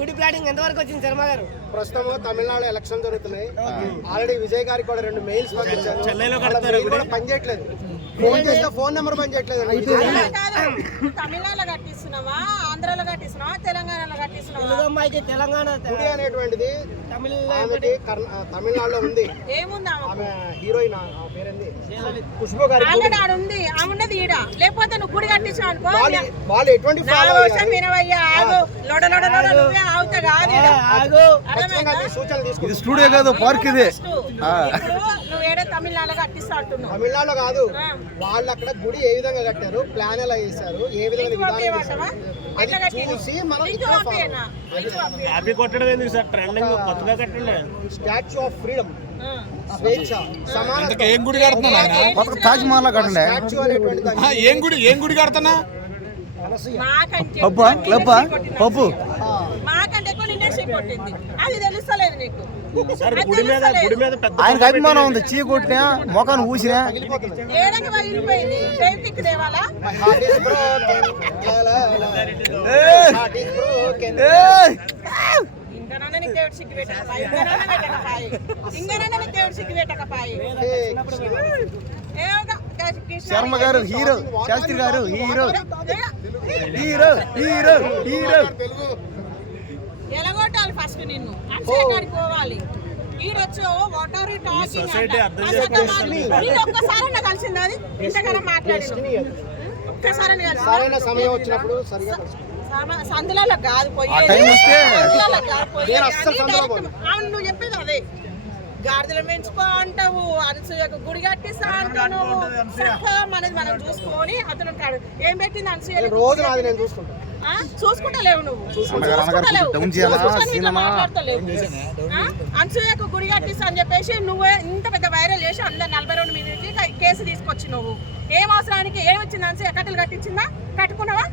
గుడి ప్లాటింగ్ ఎంతవరకు వచ్చింది శర్మ గారు? ప్రస్తుతం తమిళనాడు ఎలక్షన్ జరుగుతున్నాయి. ఆల్రెడీ విజయ్ గారికి కూడా 2 మెయిల్స్ పంపించాను. పనిచేయట్లేదు. ఫోన్ చేస్తే ఫోన్ నెంబర్ పనిచేయట్లేదు. తమిళనాడులో కట్టిస్తున్నావా, ఆంధ్రాలో కట్టిస్తున్నావా, తెలంగాణలో కట్టిస్తున్నావా? అమ్మాయికి తెలంగాణ గుడి అనేటువంటిది తమిళనాడులో ఉంది. ఏముంది ఆమె హీరోయిన్ పేరేంది? ఖుష్బూ గారి ఉంది. ఉన్నది ఈడ. లేకపోతే నువ్వు గుడి కట్టించావు అనుకో, వాళ్ళు ఎటువంటి స్టూడియో కాదు, పార్క్ ఇది. నువ్వు ఏదో తమిళనాడులో కట్టిస్తా అంటున్నావు. తమిళనాడులో కాదు, వాళ్ళు అక్కడ గుడి ఏ విధంగా కట్టారు, ప్లాన్ ఎలా చేశారు, ఏ విధంగా చూసి మనం స్టాచ్యూ ఆఫ్ ఫ్రీడమ్, స్వేచ్ఛ, సమానత. ఏం గుడి కడుతున్నా? తాజ్ మహల్ కట్టండి. ఏం గుడి కడుతున్నా? ఆయనకు అభిమానం ఉంది. చీ కొట్టినా మొఖాన్ని ఊసినా శర్మ గారు hero, Shastri garu hero. Hero hero hero ఎలాగొట్టాలి ఫస్ట్ నిన్ను అక్షయకాడికి పోవాలి. ఈడొచ్చు ఒక్కసారి కలిసింది. అది ఇంతకన్నా మాట్లాడి ఒక్కసారి సమయం వచ్చినప్పుడు సందులలో కాదు పోయేది. నువ్వు చెప్పేది అదే. గాడిదలు పెంచుకో అంటావు, అనసూయకు గుడి కట్టిస్తా అంటావు. మనది మనం చూసుకొని అతను ఉంటాడు. ఏం పెట్టింది అనసూయ? చూసుకుంటలేవు నువ్వు, అనసూయకు గుడి కట్టిస్తా అని చెప్పేసి నువ్వే ఇంత పెద్ద వైరల్ చేసి అందరు 42 మీదకి కేసు తీసుకొచ్చి నువ్వు ఏం అవసరానికి ఏమొచ్చింది? అనసూయ కట్టెలు కట్టించిందా? కట్టుకున్నావా?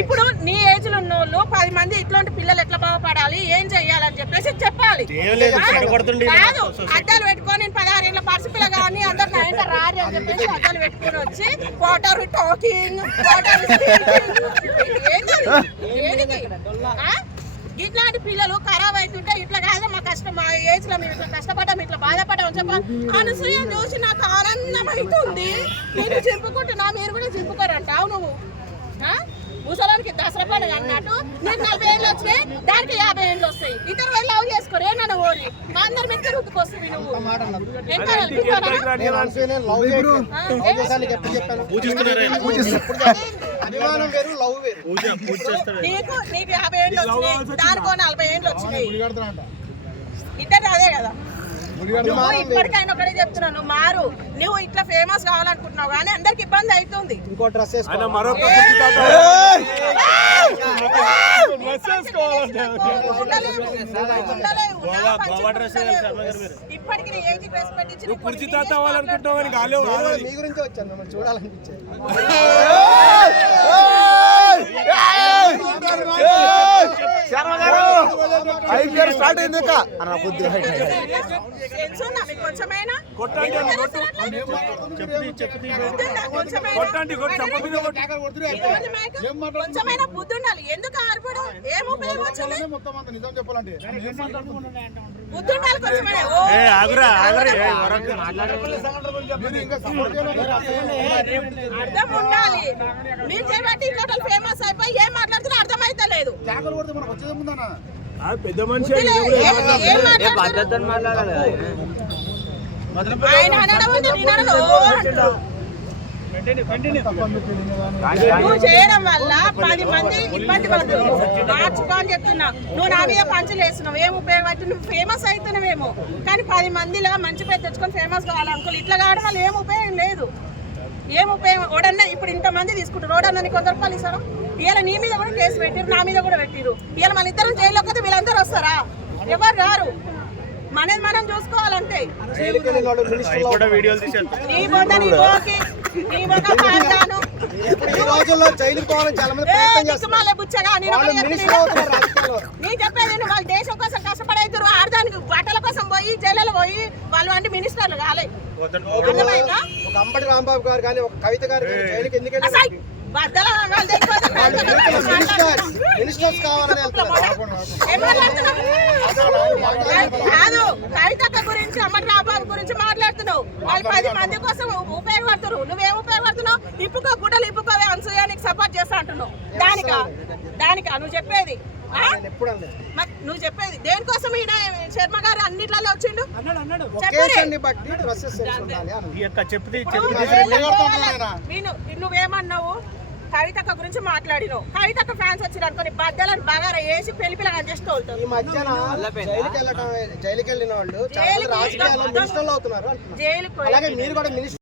ఇప్పుడు నీ ఏజ్ లో ఉన్నోళ్ళు 10 మంది ఇట్లాంటి పిల్లలు ఎట్లా బాగుపడాలి, ఏం చెయ్యాలని చెప్పేసి చెప్పాలి. కాదు అద్దాలు పెట్టుకొని 16 ఏళ్ళ పసిపిల్ల కానీ అందరు నా ఇంట రారి అని చెప్పేసి అద్దాలు పెట్టుకొని వచ్చి వాటర్ టాకింగ్ ఇట్లాంటి పిల్లలు ఖరాబ్ అవుతుంటే ఇట్లా కాదు మా కష్టం, మా ఏజ్ లో మేము ఇట్లా కష్టపడ్డాం, ఇట్లా బాధపడ్డాం అని చెప్పాలి. అనసూయ చూసి నాకు ఆనందం అవుతుంది. నేను చింపుకుంటున్నా, మీరు కూడా చింపుకోరంటావు నువ్వు. ముసలానికి దసరా పండుగ అన్నట్టు నీకు 40 ఏళ్ళు వచ్చినాయి, దానికి 50 ఏళ్ళు వస్తాయి. ఇతరు వెళ్ళి లవ్ చేసుకోరు. ఏమన్నా ఓడి మా అందరి మీద రుద్దుకొస్తుంది. నువ్వు నీకు 50 ఏళ్ళు వచ్చినాయి, దానికో 40 ఏళ్ళు వచ్చినాయి. ఇద్దరు అదే కదా. ఇప్పటికైనా ఒకటే చెప్తున్నాను, మారు. నువ్వు ఇట్లా ఫేమస్ కావాలనుకుంటున్నావు కానీ అందరికి ఇబ్బంది అవుతుంది. ఇంకో డ్రెస్ ఇప్పటికి ఏజ్ డ్రెస్ పెట్టించి మీ గురించి వచ్చాను చూడాలనిపించేది. స్టార్ట్ అయింది. కొంచెమైనా బుద్ధి ఉండాలి. ఎందుకు ఆర్పడం? ఏం ఉపయోగం వచ్చింది? బుద్ధి ఉండాలి కొంచెమైనా. అర్థం ఉండాలి. మీరు చేయబట్టి టోటల్ ఫేమస్ అయిపోయి ఏం మాట్లాడుతున్నా అర్థమైతే లేదు. పెద్ద మనిషి నువ్వు చేయడం వల్ల 10 మంది ఇబ్బంది పడుతుంది. మార్చుకో అని చెప్తున్నా. నువ్వు నా మీద పంచులు వేస్తున్నావు, ఏం ఉపయోగపడుతుంది? నువ్వు ఫేమస్ అవుతున్నావేమో కానీ 10 మందిలో మంచి పేరు తెచ్చుకొని ఫేమస్ కావాలనుకోవాలి. ఇట్లా కావడం వల్ల ఏం ఉపయోగం లేదు. ఏం ఉపయోగం? ఓడన్నా ఇప్పుడు ఇంతమంది తీసుకుంటారు. రోడన్నా నీకు 100 రూపాయలు ఇస్తారా? ఇవాళ నీ మీద కూడా కేసు పెట్టిరు, నా మీద కూడా పెట్టిరు. ఇవాళ మన ఇద్దరం జైల్లోకి వస్తే వీళ్ళందరూ వస్తారా? ఎవరు రారు. మనది మనం చూసుకోవాలంతే. చెప్పేది వాళ్ళు దేశం కోసం కష్టపడైతారు. ఆడదానికి బట్టల కోసం పోయి జైల్లో పోయి వాళ్ళు అంటే మినిస్టర్లు కాలే. అంబటి రాంబాబు గారు కానీ ఒక కవిత గారు బద్దల మినిస్టర్స్ కావాలని వెళ్తున్నారు. ఏం మాట్లాడుతున్నావు? కాదు, కవితక్క గురించి అమ్మటి రాబాబు గురించి మాట్లాడుతున్నావు. వాళ్ళు 10 మంది కోసం ఉపయోగపడుతున్నారు. నువ్వేం ఉపయోగపడుతున్నావు? ఇప్పుకో గుడ్డలు ఇప్పుకోవే అనసూయ నీకు సపోర్ట్ చేస్తా అంటున్నావు. దానికా నువ్వు చెప్పేది? నువ్వు చెప్పేది దేనికోసం? ఈయన శర్మ గారు అన్నిట్లలో వచ్చిండు. నువ్వేమన్నావు? కవితక్క గురించి మాట్లాడినావు. కవితక్క ఫ్యాన్స్ వచ్చిన అనుకోని బద్దలను బాగా వేసి పెళ్లిపిల్లగా చేస్తూ వెళ్తారు. ఈ మధ్యన జైలుకి వెళ్ళిన వాళ్ళు చాలా రాజకీయాల్లో మినిస్టర్లు అవుతున్నారు. జైలుకు అలాగే మీరు కూడా మినిస్టర్